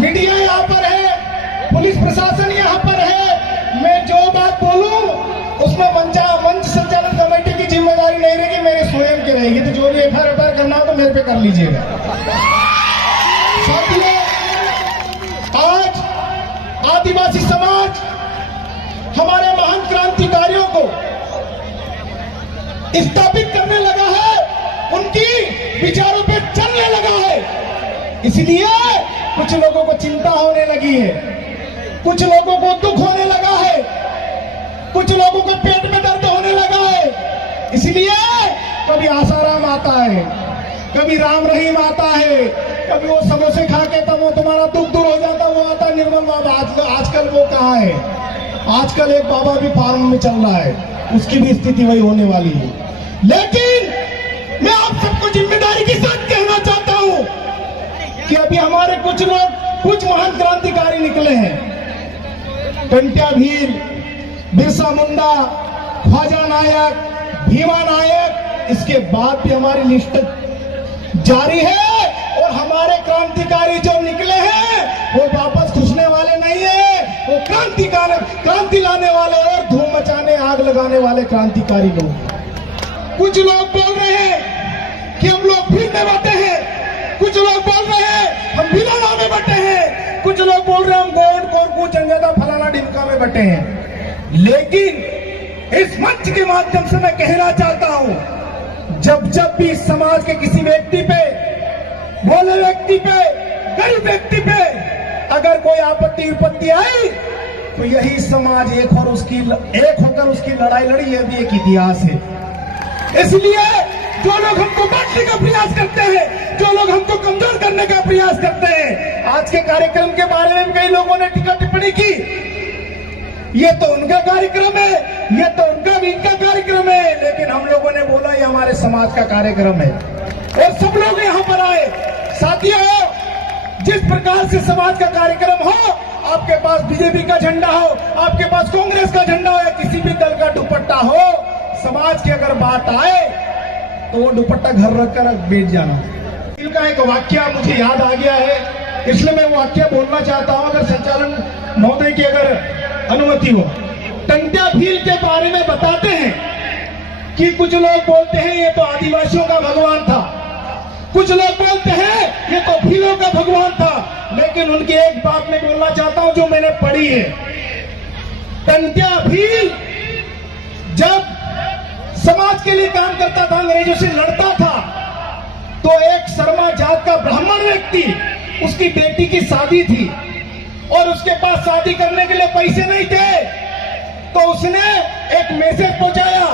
Media यहाँ पर है, पुलिस प्रशासन यहाँ पर है। मैं जो बात बोलूं उसमें मंच संचालन कमेटी की जिम्मेदारी नहीं रहेगी, मेरे स्वयं की रहेगी। तो जो भी एफआईआर करना हो तो मेरे पे कर लीजिएगा। साथियों, आज आदिवासी समाज हमारे महान क्रांतिकारियों को स्थापित करने लगा है, उनकी विचारों पे चलने लगा है। इसलिए कुछ लोगों को चिंता होने लगी है, कुछ लोगों को दुख होने लगा है, कुछ लोगों को पेट में दर्द होने लगा है। इसलिए कभी आसाराम आता है, कभी राम रहीम आता है, कभी वो समोसे खा के तब वो तुम्हारा दुख दूर हो जाता, वो आता निर्मल बाबा। आजकल वो कहाँ है? आजकल एक बाबा भी फार्म में चल रहा है, उसकी भी स्थिति वही होने वाली है। लेकिन मैं आप सबको जिम्मेदारी के साथ कहना चाहता हूं कि अभी हमारे कुछ लोग, कुछ महान क्रांतिकारी निकले हैं। टंट्या भील, बिरसा मुंडा, ख्वाजा नायक, भीमा नायक, इसके बाद भी हमारी लिस्ट जारी है। और हमारे क्रांतिकारी जो निकले हैं वो वापस घुसने वाले नहीं है, वो क्रांति लाने वाले और धूम मचाने, आग लगाने वाले क्रांतिकारी लोग। कुछ लोग बोल रहे हैं कि हम लोग भील में बटे हैं, कुछ लोग बोल रहे हैं हम भिलाना में बटे हैं, कुछ लोग बोल रहे हैं हम गोंड, कोरकू, चंगेदा, फलाना डिमका में बटे हैं। लेकिन इस मंच के माध्यम से मैं कहना चाहता हूं, जब भी समाज के किसी व्यक्ति पे, भोले व्यक्ति पे, गरीब व्यक्ति पे अगर कोई आपत्ति विपत्ति आई तो यही समाज एक होकर उसकी लड़ाई लड़ी। यह भी एक इतिहास है। इसलिए जो लोग हमको बांटने का प्रयास करते हैं, जो लोग हमको कमजोर करने का प्रयास करते हैं, आज के कार्यक्रम के बारे में कई लोगों ने टीका टिप्पणी की। ये तो उनका कार्यक्रम है, ये तो इनका कार्यक्रम है, लेकिन हम लोगों ने बोला ये हमारे समाज का कार्यक्रम है और सब लोग यहाँ पर आए। साथियों, जिस प्रकार से समाज का कार्यक्रम हो, आपके पास बीजेपी का झंडा हो, आपके पास कांग्रेस का झंडा हो या किसी भी दल का दुपट्टा हो, समाज की अगर बात आए तो वो दुपट्टा घर रखकर बैठ जाना। इनका एक वाक्य मुझे याद आ गया है, इसलिए मैं वो वाक्य बोलना चाहता हूं, अगर संचालन महोदय की अगर अनुमति हो। टंट्या भील के बारे में बताते हैं कि कुछ लोग बोलते हैं ये तो आदिवासियों का भगवान था, कुछ लोग बोलते हैं ये तो भीलों का भगवान था। लेकिन उनकी एक बात मैं बोलना चाहता हूं जो मैंने पढ़ी है। टंट्या भील जब समाज के लिए काम करता था, अंग्रेजों से लड़ता था, तो एक शर्मा जात का ब्राह्मण व्यक्ति, उसकी बेटी की शादी थी और उसके पास शादी करने के लिए पैसे नहीं थे, तो उसने एक मैसेज पहुंचाया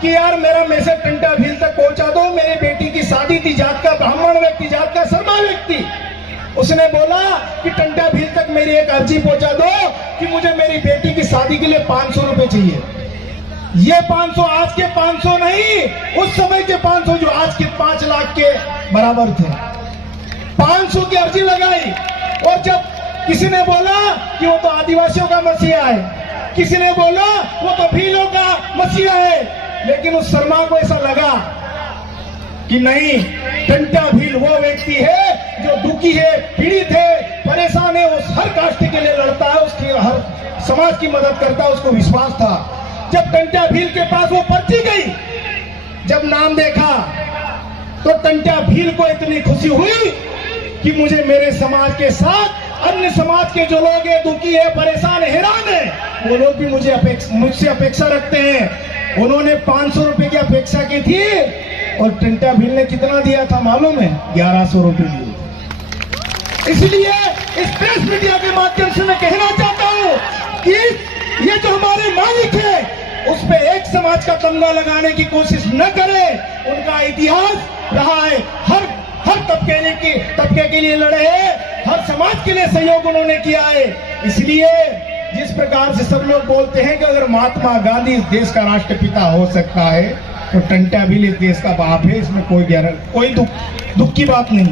कि यार मेरा मैसेज टंट्या भील तक पहुंचा दो, मेरी बेटी की शादी थी। जात का ब्राह्मण व्यक्ति, जात का शर्मा व्यक्ति, उसने बोला कि टंट्या भील तक मेरी एक अर्जी पहुंचा दो कि मुझे मेरी बेटी की शादी के लिए 500 रुपए चाहिए। ये 500 आज के 500 नहीं, उस समय के 500 जो आज के 5 लाख के बराबर थे। 500 की अर्जी लगाई और जब किसी ने बोला कि वो तो आदिवासियों का मसीहा है, किसी ने बोला वो तो भीलों का मसीहा है, लेकिन उस शर्मा को ऐसा लगा कि नहीं, टंट्या भील वो व्यक्ति है जो दुखी है, पीड़ित है, परेशान है, वो हर कास्ट के लिए लड़ता है, उसकी हर समाज की मदद करता है, उसको विश्वास था। जब टंट्या भील के पास वो पर्ची गई, जब नाम देखा तो टंट्या भील को इतनी खुशी हुई कि मुझे मेरे समाज के साथ अन्य समाज के जो लोग हैं, दुखी है, परेशान है, हैरान है, वो लोग भी मुझसे अपेक्षा रखते हैं। उन्होंने 500 रुपए की अपेक्षा की थी और टंट्या भील ने कितना दिया था मालूम है? 1100 रुपए दिए। इसलिए इस प्रेस मीडिया के माध्यम से मैं कहना चाहता हूं कि ये जो हमारे मालिक है उस पे एक समाज का तमगा लगाने की कोशिश न करें। उनका इतिहास रहा है, हर तबके के लिए लड़े हैं, हर समाज के लिए सहयोग उन्होंने किया है। इसलिए जिस प्रकार से सब लोग बोलते हैं कि अगर महात्मा गांधी इस देश का राष्ट्रपिता हो सकता है तो टंट्या भील इस देश का बाप है, इसमें कोई दुख की बात नहीं,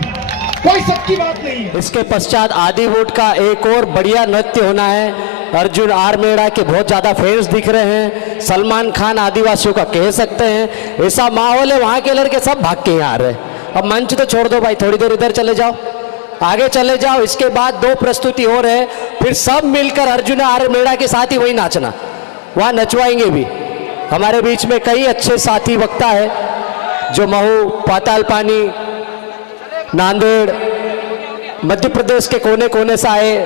कोई शक की बात नहीं है। इसके पश्चात आदिवुड का एक और बढ़िया नृत्य होना है। अर्जुन आर मेड़ा के बहुत ज्यादा फैंस दिख रहे हैं, सलमान खान आदिवासियों का कह सकते हैं, ऐसा माहौल है, वहां के लड़के सब भाग के यहाँ आ रहे हैं। अब मंच तो छोड़ दो भाई, थोड़ी देर इधर चले जाओ। आगे चले जाओ। इसके बाद 2 प्रस्तुति हो रहे, फिर सब मिलकर अर्जुन आर मेड़ा के साथ ही वही नाचना, वहाँ नचवाएंगे भी। हमारे बीच में कई अच्छे साथी वक्ता है जो महू, पाताल पानी, नांदेड़, मध्य प्रदेश के कोने कोने से आए,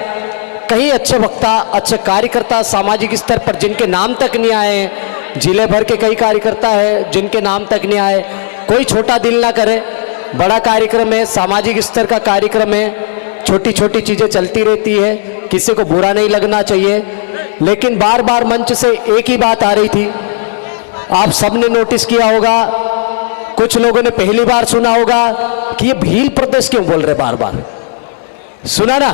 कई अच्छे वक्ता, अच्छे कार्यकर्ता सामाजिक स्तर पर जिनके नाम तक नहीं आए, जिले भर के कई कार्यकर्ता है जिनके नाम तक नहीं आए। कोई छोटा दिल ना करे, बड़ा कार्यक्रम है, सामाजिक स्तर का कार्यक्रम है, छोटी छोटी चीज़ें चलती रहती है, किसी को बुरा नहीं लगना चाहिए। लेकिन बार बार मंच से एक ही बात आ रही थी, आप सबने नोटिस किया होगा, कुछ लोगों ने पहली बार सुना होगा कि ये भील प्रदेश क्यों बोल रहे बार बार, सुना ना?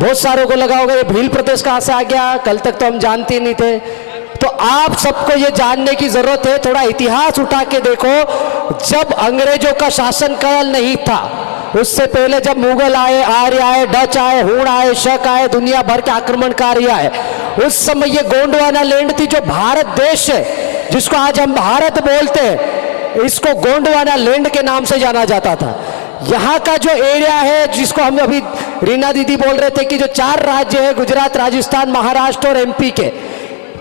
बहुत सारों को लगा होगा ये भील प्रदेश कहाँ से आ गया, कल तक तो हम जानते नहीं थे। तो आप सबको ये जानने की जरूरत है, थोड़ा इतिहास उठा के देखो। जब अंग्रेजों का शासनकाल नहीं था, उससे पहले जब मुगल आए, आर्य आए, डच आए, हूण आए, शक आए, दुनिया भर के आक्रमणकारी आए, उस समय ये गोंडवाना लैंड थी जो भारत देश है, जिसको आज हम भारत बोलते हैं, इसको गोंडवाना लैंड के नाम से जाना जाता था। यहाँ का जो एरिया है, जिसको हम अभी रीना दीदी बोल रहे थे कि जो 4 राज्य है, गुजरात, राजस्थान, महाराष्ट्र और एमपी के,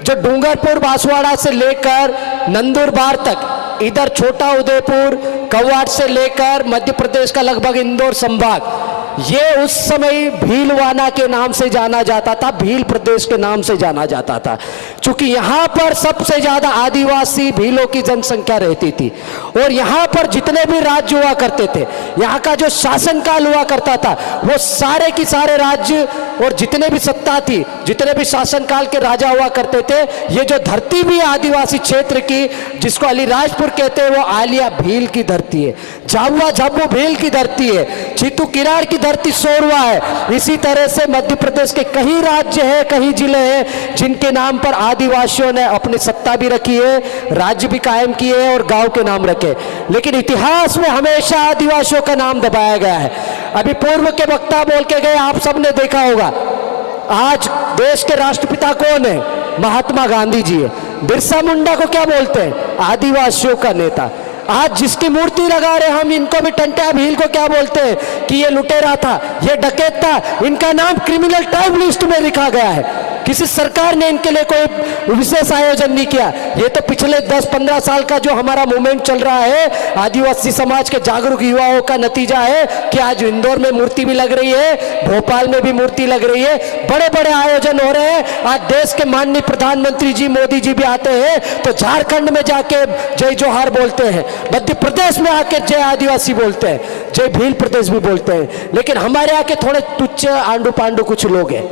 जो डूंगरपुर, बांसवाड़ा से लेकर नंदुरबार तक, इधर छोटा उदयपुर, कवाड़ से लेकर मध्य प्रदेश का लगभग इंदौर संभाग, ये उस समय भीलवाना के नाम से जाना जाता था, भील प्रदेश के नाम से जाना जाता था। क्योंकि यहाँ पर सबसे ज्यादा आदिवासी भीलों की जनसंख्या रहती थी और यहाँ पर जितने भी राज्य हुआ करते थे, यहाँ का जो शासनकाल हुआ करता था, वो सारे की सारे राज्य और जितने भी सत्ता थी, जितने भी शासनकाल के राजा हुआ करते थे, ये जो धरती भी आदिवासी क्षेत्र की, जिसको अलीराजपुर कहते हैं, वो आलिया भील की धरती है, झाबुआ झाबू भील की धरती है, चीतू किराड़ की धरती सोरवा है। इसी तरह से मध्य प्रदेश के कई राज्य है, कई जिले हैं जिनके नाम पर आदिवासियों ने अपनी सत्ता भी रखी है, राज्य भी कायम किए हैं और गांव के नाम रखे। लेकिन इतिहास में हमेशा आदिवासियों का नाम दबाया गया है। अभी पूर्व के वक्ता बोल के गए, आप सबने देखा होगा, आज देश के राष्ट्रपिता कौन है? महात्मा गांधी जी है। बिरसा मुंडा को क्या बोलते हैं? आदिवासियों का नेता। आज जिसकी मूर्ति लगा रहे हम, इनको भी टंटा भील को क्या बोलते हैं कि ये लुटेरा था, ये डकैत था, इनका नाम क्रिमिनल टाइप लिस्ट में लिखा गया है। किसी सरकार ने इनके लिए कोई विशेष आयोजन नहीं किया। ये तो पिछले 10-15 साल का जो हमारा मूवमेंट चल रहा है, आदिवासी समाज के जागरूक युवाओं का नतीजा है कि आज इंदौर में मूर्ति भी लग रही है, भोपाल में भी मूर्ति लग रही है, बड़े बड़े आयोजन हो रहे हैं। आज देश के माननीय प्रधानमंत्री जी मोदी जी भी आते हैं तो झारखंड में जाके जय जोहार बोलते हैं, मध्य प्रदेश में आके जय आदिवासी बोलते हैं, जय भील प्रदेश भी बोलते हैं। लेकिन हमारे यहाँ के थोड़े तुच्छ आंडू पांडू कुछ लोग हैं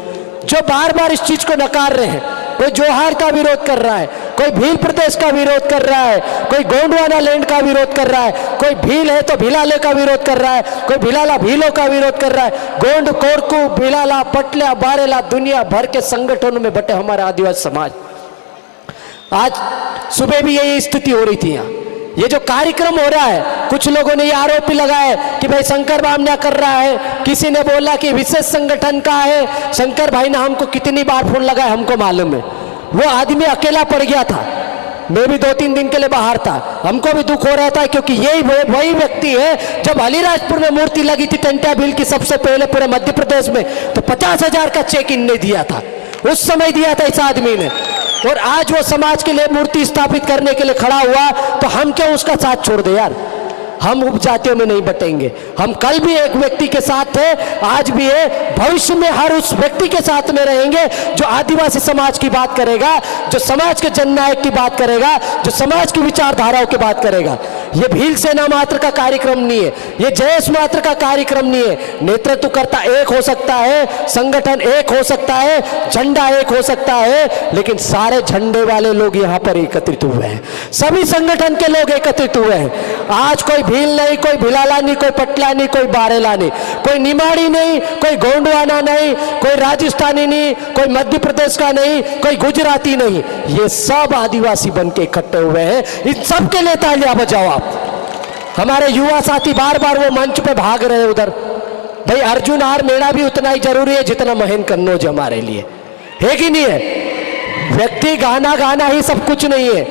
जो बार बार इस चीज को नकार रहे हैं। कोई जोहार का विरोध कर रहा है, कोई भील प्रदेश का विरोध कर रहा है, कोई गोंडवाना लैंड का विरोध कर रहा है, कोई भील है तो भिलाले का विरोध कर रहा है, कोई भिलाला भीलों का विरोध कर रहा है। गोंड, कोरकू, भिलाला, पटला, बारेला, दुनिया भर के संगठनों में बटे हमारा आदिवासी समाज। आज सुबह भी यही स्थिति हो रही थी। यहाँ ये जो कार्यक्रम हो रहा है, कुछ लोगों ने ये आरोप भी लगाया कि भाई शंकर बामना कर रहा है, किसी ने बोला कि विशेष संगठन का है। शंकर भाई ने हमको कितनी बार फोन लगाया हमको मालूम है। वो आदमी अकेला पड़ गया था, मैं भी 2-3 दिन के लिए बाहर था, हमको भी दुख हो रहा था क्योंकि यही वही व्यक्ति है जब अलीराजपुर में मूर्ति लगी थी टंटा भील की सबसे पहले पूरे मध्य प्रदेश में, तो 50,000 का चेक इनने दिया था, उस समय दिया था इस आदमी ने। और आज वो समाज के लिए मूर्ति स्थापित करने के लिए खड़ा हुआ, तो हम क्यों उसका साथ छोड़ दे यार? हम उपजातियों में नहीं बटेंगे। हम कल भी एक व्यक्ति के साथ थे, आज भी है, भविष्य में हर उस व्यक्ति के साथ में रहेंगे जो आदिवासी समाज की बात करेगा, जो समाज के जननायक की बात करेगा, जो समाज की विचारधाराओं की बात करेगा। ये भील सेना मात्र का कार्यक्रम नहीं है, ये जयेश मात्र का कार्यक्रम नहीं है। नेतृत्वकर्ता एक हो सकता है, संगठन एक हो सकता है, झंडा एक हो सकता है, लेकिन सारे झंडे वाले लोग यहाँ पर एकत्रित हुए हैं, सभी संगठन के लोग एकत्रित हुए हैं। आज कोई भील नहीं, कोई भिलाला नहीं, कोई पटला नहीं, कोई बारेला नहीं, कोई निमाड़ी नहीं, कोई गोंडवाना नहीं, कोई राजस्थानी नहीं, कोई मध्य प्रदेश का नहीं, कोई गुजराती नहीं, ये सब आदिवासी बन के इकट्ठे हुए हैं। इन सब के लिए तालियां बजाओ आप। हमारे युवा साथी बार बार वो मंच पे भाग रहे हैं उधर। भाई अर्जुन आर मेड़ा भी उतना ही जरूरी है जितना महेंद्र कन्नौज हमारे लिए है कि नहीं है? व्यक्ति गाना गाना ही सब कुछ नहीं है।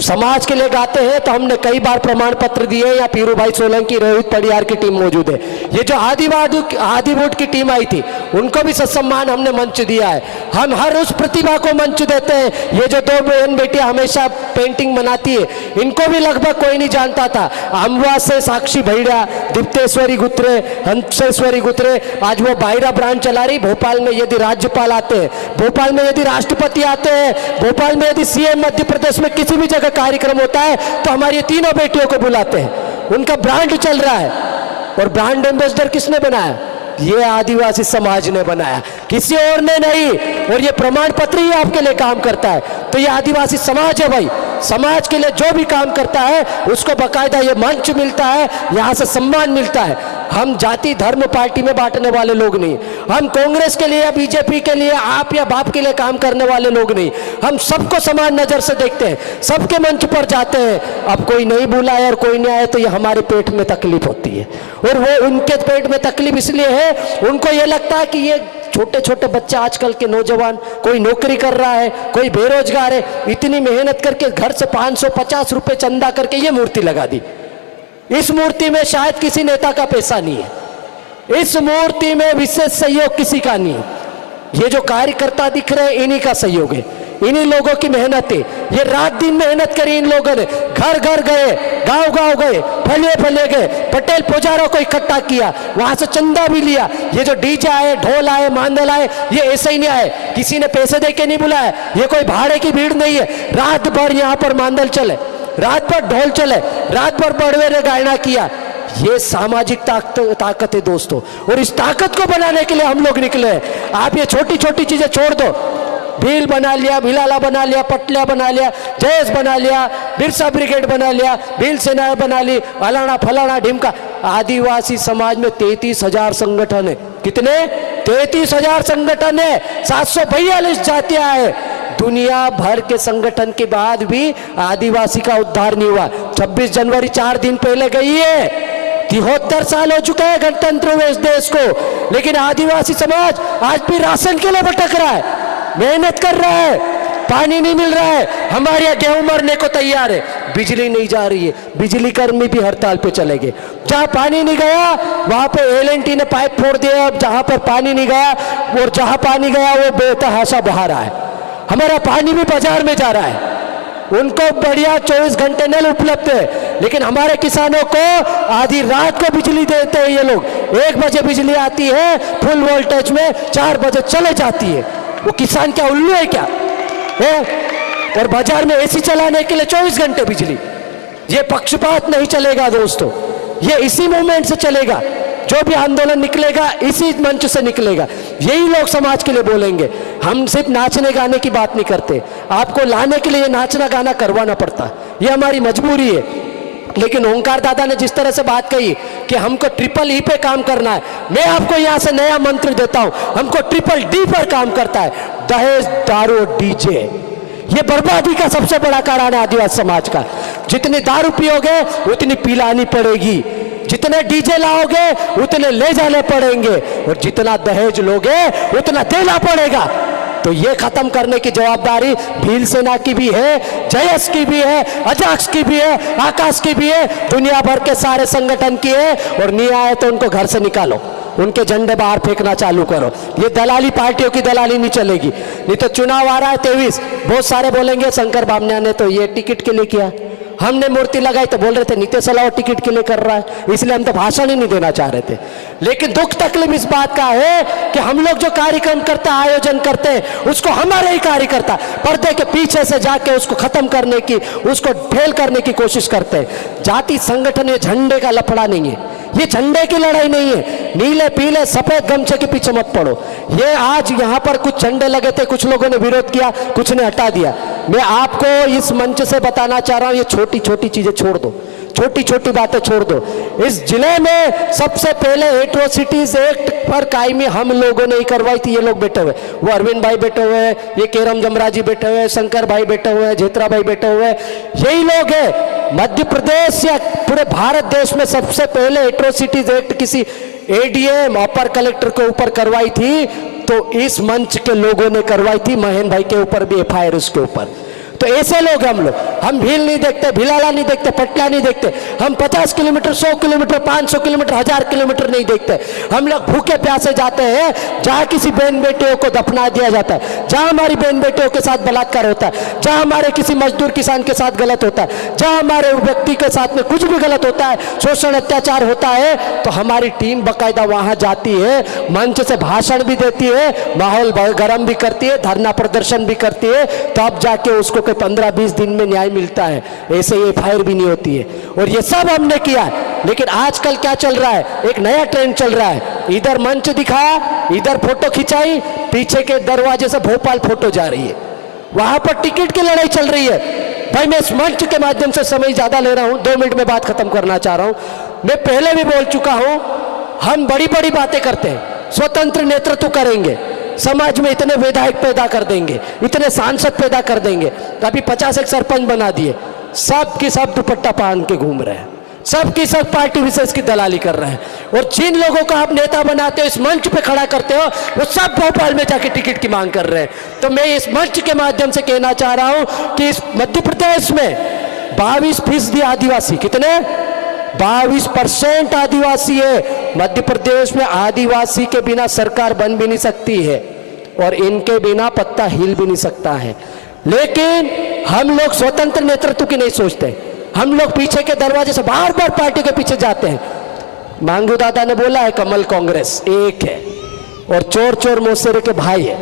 समाज के लिए गाते हैं तो हमने कई बार प्रमाण पत्र दिए। या पीरू भाई सोलंकी, रोहित पडियार की टीम मौजूद है। ये जो आदिवुड की टीम आई थी उनको भी सत्सम्मान हमने मंच दिया है। हम हर उस प्रतिभा को मंच देते हैं। ये जो दो बहन बेटियां हमेशा पेंटिंग बनाती है, इनको भी लगभग कोई नहीं जानता था। अमवा से साक्षी भैया, दीप्तेश्वरी गुत्रे, हंसेश्वरी गुत्रे, आज वो बायरा ब्रांड चला रही। भोपाल में यदि राज्यपाल आते हैं, भोपाल में यदि राष्ट्रपति आते हैं, भोपाल में यदि सीएम मध्य प्रदेश में किसी भी जगह कार्यक्रम होता है तो हमारी तीनों बेटियों को बुलाते हैं। उनका ब्रांड चल रहा है। और ब्रांड एम्बेसडर किसने बनाया? ये आदिवासी समाज ने बनाया, किसी और ने नहीं। और ये प्रमाण पत्र ही आपके लिए काम करता है। तो ये आदिवासी समाज है भाई। समाज के लिए जो भी काम करता है उसको बकायदा ये मंच मिलता है, यहाँ से सम्मान मिलता है। हम जाति धर्म पार्टी में बांटने वाले लोग नहीं। हम कांग्रेस के लिए या बीजेपी के लिए, आप या बाप के लिए काम करने वाले लोग नहीं। हम सबको समान नजर से देखते हैं, सबके मंच पर जाते हैं। अब कोई नहीं बुलाए और कोई नहीं आए तो ये हमारे पेट में तकलीफ होती है। और वो उनके पेट में तकलीफ इसलिए है, उनको ये लगता है कि ये छोटे छोटे बच्चे, आजकल के नौजवान, कोई नौकरी कर रहा है, कोई बेरोजगार है, इतनी मेहनत करके घर से 550 रुपए चंदा करके ये मूर्ति लगा दी। इस मूर्ति में शायद किसी नेता का पैसा नहीं है। इस मूर्ति में विशेष सहयोग किसी का नहीं है। ये जो कार्यकर्ता दिख रहे हैं इन्हीं का सहयोग है, इन्हीं लोगों की मेहनत है। ये रात दिन मेहनत करी इन लोगों ने, घर घर गए, गांव गांव गए, फले फले गए, पटेल पुजारों को इकट्ठा किया, वहां से चंदा भी लिया। ये जो डीजे आए, ढोल आए, मांदल आए, ये ऐसे ही नहीं आए, किसी ने पैसे दे के नहीं बुलाया। ये कोई भाड़े की भीड़ नहीं है। रात भर यहाँ पर मांदल चले, रात भर ढोल चले, रात भर बड़वे ने गायना किया। ये सामाजिक ताकत है दोस्तों। और इस ताकत को बनाने के लिए हम लोग निकले हैं। आप ये छोटी छोटी चीजें छोड़ दो। भील बना लिया, भिलाला बना लिया, पटलिया बना लिया, जयस बना लिया, बिरसा ब्रिगेड बना लिया, भील सेना बना ली, फलाना फलाना ढिमका। आदिवासी समाज में 33,000 संगठन है। कितने? 33,000 संगठन है। 742 जातियां है। दुनिया भर के संगठन के बाद भी आदिवासी का उद्धार नहीं हुआ। 26 जनवरी 4 दिन पहले गई है। 73 साल हो चुका है गणतंत्र हुए इस देश को, लेकिन आदिवासी समाज आज भी राशन के लिए भटक रहा है, मेहनत कर रहा है, पानी नहीं मिल रहा है। हमारे यहाँ गेहूं मरने को तैयार है, बिजली नहीं जा रही है, बिजली कर्मी भी हड़ताल पे चले गए। जहां पानी नहीं गया वहां पे LNT ने पाइप फोड़ दिया। अब जहां पर पानी नहीं गया और जहां पानी गया वो बेतहाशा बहा रहा है। हमारा पानी भी बाजार में जा रहा है। उनको बढ़िया 24 घंटे नल उपलब्ध है, लेकिन हमारे किसानों को आधी रात को बिजली देते हैं ये लोग। 1 बजे बिजली आती है फुल वोल्टेज में, 4 बजे चले जाती है। वो किसान क्या उल्लू है क्या है? और बाजार में AC चलाने के लिए 24 घंटे बिजली। ये पक्षपात नहीं चलेगा दोस्तों, ये इसी मूवमेंट से चलेगा। जो भी आंदोलन निकलेगा इसी मंच से निकलेगा। यही लोग समाज के लिए बोलेंगे। हम सिर्फ नाचने गाने की बात नहीं करते, आपको लाने के लिए नाचना गाना करवाना पड़ता, ये हमारी मजबूरी है। लेकिन ओंकार दादा ने जिस तरह से बात कही कि हमको EEE पे काम करना है, मैं आपको यहां से नया मंत्र देता हूं, हमको DDD पर काम करता है। दहेज, दारू, डीजे, ये बर्बादी का सबसे बड़ा कारण है आदिवासी समाज का। जितनी दारू पियोगे उतनी पिलानी पड़ेगी, जितने डीजे लाओगे उतने ले जाने पड़ेंगे, और जितना दहेज लोगे उतना देना पड़ेगा। तो ये खत्म करने की जवाबदारी भील सेना की भी है, जयस की भी है, अजाक्स की भी है, आकाश की भी है, दुनिया भर के सारे संगठन की है। और नहीं आए तो उनको घर से निकालो, उनके झंडे बाहर फेंकना चालू करो। ये दलाली पार्टियों की दलाली नहीं चलेगी। नहीं तो चुनाव आ रहा है 23, बहुत सारे बोलेंगे शंकर बामनिया ने तो ये टिकट के लिए किया, हमने मूर्ति लगाई तो बोल रहे थे नीतीश अलावा टिकट के लिए कर रहा है, इसलिए हम तो भाषण ही नहीं देना चाह रहे थे। लेकिन दुख तकलीफ इस बात का है कि हम लोग जो कार्यक्रम करते हैं, आयोजन करते हैं, उसको हमारे ही कार्यकर्ता पर्दे के पीछे से जाके उसको खत्म करने की, उसको फेल करने की कोशिश करते हैं। जाति संगठन ये झंडे का लफड़ा नहीं है, ये झंडे की लड़ाई नहीं है। नीले पीले सफेद गमछे के पीछे मत पड़ो। ये आज यहाँ पर कुछ झंडे लगे थे, कुछ लोगों ने विरोध किया, कुछ ने हटा दिया। मैं आपको इस मंच से बताना चाह रहा हूँ, ये छोटी छोटी चीजें छोड़ दो, छोटी छोटी बातें छोड़ दो। इस जिले में सबसे पहले एट्रोसिटीज एक्ट पर कायमी हम लोगों ने ही करवाई थी। ये लोग बैठे हुए, वो अरविंद भाई बैठे हुए हैं, ये केरम जमराजी बैठे हुए हैं, शंकर भाई बैठे हुए हैं, जेत्रा भाई बैठे हुए हैं, यही लोग हैं। मध्य प्रदेश या पूरे भारत देश में सबसे पहले एट्रोसिटीज एक्ट किसी ADM अपर कलेक्टर के ऊपर करवाई थी तो इस मंच के लोगों ने करवाई थी। महेंद्र भाई के ऊपर भी FIR उसके ऊपर। तो ऐसे लोग हम लोग, हम भील नहीं देखते, भिलाला नहीं देखते, पटना नहीं देखते, हम 50 किलोमीटर, 100 किलोमीटर, 500 किलोमीटर, 1000 किलोमीटर नहीं देखते। हम लोग भूखे प्यासे जाते हैं जहाँ किसी बहन बेटियों को दफना दिया जाता है, जहाँ हमारी बहन बेटियों के साथ बलात्कार होता है, जहाँ हमारे किसी मजदूर किसान के साथ गलत होता है, जहाँ हमारे व्यक्ति के साथ में कुछ भी गलत होता है, शोषण अत्याचार होता है, तो हमारी टीम बाकायदा वहाँ जाती है, मंच से भाषण भी देती है, माहौल गर्म भी करती है, धरना प्रदर्शन भी करती है, तब जाके उसको कोई 15-20 दिन में न्याय मिलता है। ऐसे ये फायर भी नहीं होती है। और ये सब हमने किया है। लेकिन आजकल क्या चल रहा है, एक नया ट्रेंड चल रहा है, इधर मंच दिखाया, इधर फोटो खिंचाई, पीछे के दरवाजे से भोपाल फोटो जा रही है, वहां पर टिकट की लड़ाई चल रही है। भाई मैं इस मंच के माध्यम से समय ज्यादा ले रहा हूं, 2 मिनट में बात खत्म करना चाह रहा हूं। मैं पहले भी बोल चुका हूं, हम बड़ी बड़ी बातें करते हैं, स्वतंत्र नेतृत्व करेंगे, समाज में इतने विधायक पैदा कर देंगे, इतने सांसद पैदा कर देंगे, अभी 50 एक सरपंच बना दिए, सब की सब दुपट्टा पहन के घूम रहे हैं, सब की सब पार्टी विशेष की दलाली कर रहे हैं। और जिन लोगों को आप नेता बनाते हो, इस मंच पे खड़ा करते हो, वो सब भोपाल में जाके टिकट की मांग कर रहे हैं। तो मैं इस मंच के माध्यम से कहना चाह रहा हूं कि इस मध्य प्रदेश में 22% आदिवासी, कितने 22% आदिवासी है। मध्य प्रदेश में आदिवासी के बिना सरकार बन भी नहीं सकती है और इनके बिना पत्ता हिल भी नहीं सकता है। लेकिन हम लोग स्वतंत्र नेतृत्व की नहीं सोचते, हम लोग पीछे के दरवाजे से बार बार पार्टी के पीछे जाते हैं। मांगू दादा ने बोला है कमल कांग्रेस एक है और चोर चोर मौसेरे के भाई है,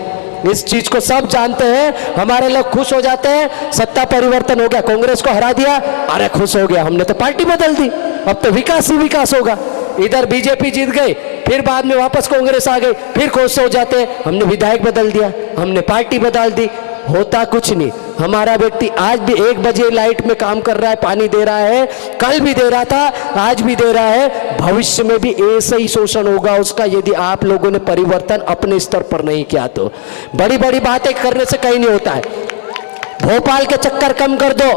इस चीज को सब जानते हैं। हमारे लोग खुश हो जाते हैं, सत्ता परिवर्तन हो गया, कांग्रेस को हरा दिया, अरे खुश हो गया, हमने तो पार्टी बदल दी, अब तो विकास ही विकास होगा। इधर बीजेपी जीत गई, फिर बाद में वापस कांग्रेस आ गई, फिर खुश हो जाते हैं, हमने विधायक बदल दिया, हमने पार्टी बदल दी। होता कुछ नहीं। हमारा व्यक्ति आज भी 1 बजे लाइट में काम कर रहा है, पानी दे रहा है, कल भी दे रहा था, आज भी दे रहा है, भविष्य में भी ऐसे ही शोषण होगा उसका यदि आप लोगों ने परिवर्तन अपने स्तर पर नहीं किया तो। बड़ी बड़ी बातें करने से कहीं नहीं होता है। भोपाल के चक्कर कम कर दो,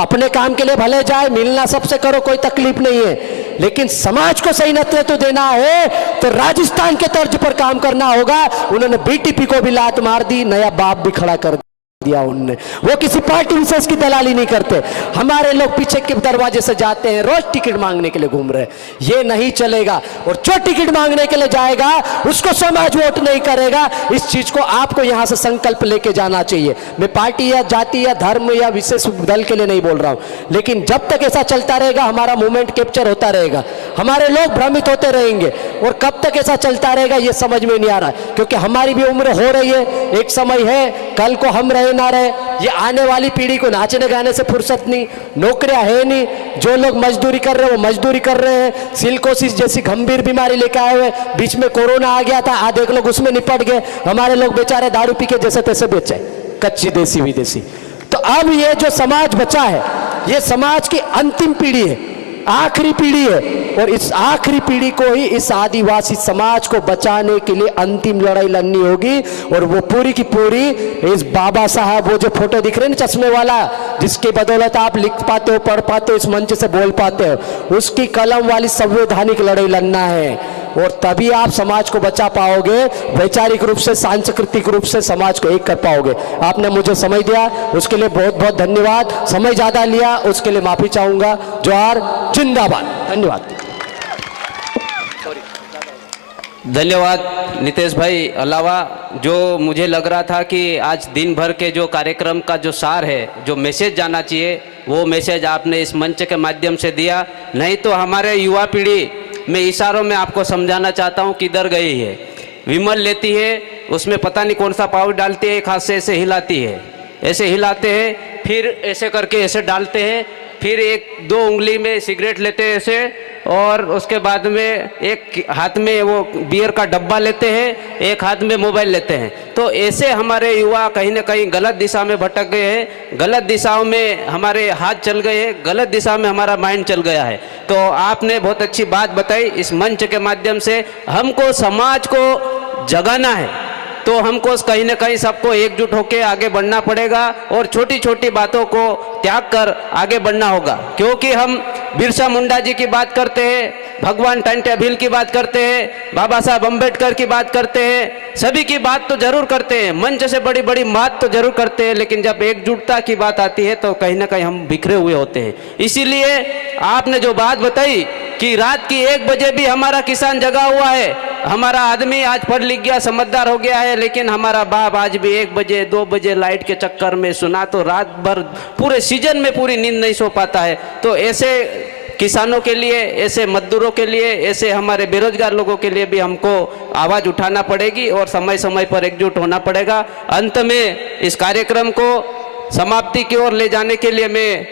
अपने काम के लिए भले जाए, मिलना सबसे करो, कोई तकलीफ नहीं है, लेकिन समाज को सही नेतृत्व देना है तो राजस्थान के तर्ज पर काम करना होगा। उन्होंने बीटीपी को भी लात मार दी, नया बाप भी खड़ा कर दिया उनने। वो किसी पार्टी विशेष की दलाली नहीं करते। हमारे लोग पीछे के दरवाजे से जाते हैं, रोज टिकट मांगने के लिए घूम रहे हैं, ये नहीं चलेगा। और जो टिकट मांगने के लिए जाएगा उसको समाज वोट नहीं करेगा। इस चीज को आपको यहां से संकल्प लेके जाना चाहिए। मैं पार्टी या जाति या धर्म या विशेष दल के लिए नहीं बोल रहा हूं, लेकिन जब तक ऐसा चलता रहेगा हमारा मूवमेंट कैप्चर होता रहेगा, हमारे लोग भ्रमित होते रहेंगे। और कब तक ऐसा चलता रहेगा ये समझ में नहीं आ रहा, क्योंकि हमारी भी उम्र हो रही है, एक समय है, कल को हम रहे ना रहे, ये आने वाली पीढ़ी को नाचने गाने से फुर्सत नहीं, नौकरियां है नहीं, जो लोग मजदूरी कर रहे हैं वो मजदूरी कर रहे हैं। सिलिकोसिस जैसी गंभीर बीमारी लेके आए हुए, बीच में कोरोना आ गया था, आधे लोग उसमें निपट गए, हमारे लोग बेचारे दारू पी के जैसे तैसे बेचे, कच्ची देसी विदेशी। तो अब ये जो समाज बचा है, ये समाज की अंतिम पीढ़ी है, आखिरी पीढ़ी है, और इस आखिरी पीढ़ी को ही इस आदिवासी समाज को बचाने के लिए अंतिम लड़ाई लड़नी होगी। और वो पूरी की पूरी इस बाबा साहब, वो जो फोटो दिख रहे हैं ना चश्मे वाला, जिसकी बदौलत आप लिख पाते हो, पढ़ पाते हो, इस मंच से बोल पाते हो, उसकी कलम वाली संवैधानिक लड़ाई लड़ना है। और तभी आप समाज को बचा पाओगे, वैचारिक रूप से, सांस्कृतिक रूप से समाज को एक कर पाओगे। आपने मुझे समय दिया उसके लिए बहुत बहुत धन्यवाद। समय ज्यादा लिया उसके लिए माफी चाहूंगा। जोहार, जिंदाबाद, धन्यवाद। धन्यवाद नितेश भाई। अलावा जो मुझे लग रहा था कि आज दिन भर के जो कार्यक्रम का जो सार है, जो मैसेज जाना चाहिए, वो मैसेज आपने इस मंच के माध्यम से दिया। नहीं तो हमारे युवा पीढ़ी, मैं इशारों में आपको समझाना चाहता हूँ, किधर गई है। विमल लेती है, उसमें पता नहीं कौन सा पाउडर डालती है, एक हाथ से ऐसे हिलाती है, ऐसे हिलाते हैं, फिर ऐसे करके ऐसे डालते हैं, फिर 1-2 उंगली में सिगरेट लेते हैं ऐसे, और उसके बाद में एक हाथ में वो बियर का डब्बा लेते हैं, एक हाथ में मोबाइल लेते हैं। तो ऐसे हमारे युवा कहीं ना कहीं गलत दिशा में भटक गए हैं, गलत दिशाओं में हमारे हाथ चल गए हैं, गलत दिशा में हमारा माइंड चल गया है। तो आपने बहुत अच्छी बात बताई। इस मंच के माध्यम से हमको समाज को जगाना है, तो हमको कहीं ना कहीं सबको एकजुट होकर आगे बढ़ना पड़ेगा और छोटी छोटी बातों को त्याग कर आगे बढ़ना होगा। क्योंकि हम बिरसा मुंडा जी की बात करते हैं, भगवान टंट्या भील की बात करते हैं, बाबा साहब अम्बेडकर की बात करते हैं, सभी की बात तो जरूर करते हैं, मंच से बड़ी बड़ी बात तो जरूर करते हैं, लेकिन जब एकजुटता की बात आती है तो कहीं ना कहीं हम बिखरे हुए होते हैं। इसीलिए आपने जो बात बताई कि रात की 1 बजे भी हमारा किसान जगा हुआ है, हमारा आदमी आज पढ़ लिख गया, समझदार हो गया है, लेकिन हमारा बाप आज भी 1 बजे 2 बजे लाइट के चक्कर में सुना तो रात भर पूरे सीजन में पूरी नींद नहीं सो पाता है। तो ऐसे किसानों के लिए, ऐसे मजदूरों के लिए, ऐसे हमारे बेरोजगार लोगों के लिए भी हमको आवाज़ उठाना पड़ेगी और समय समय पर एकजुट होना पड़ेगा। अंत में इस कार्यक्रम को समाप्ति की ओर ले जाने के लिए मैं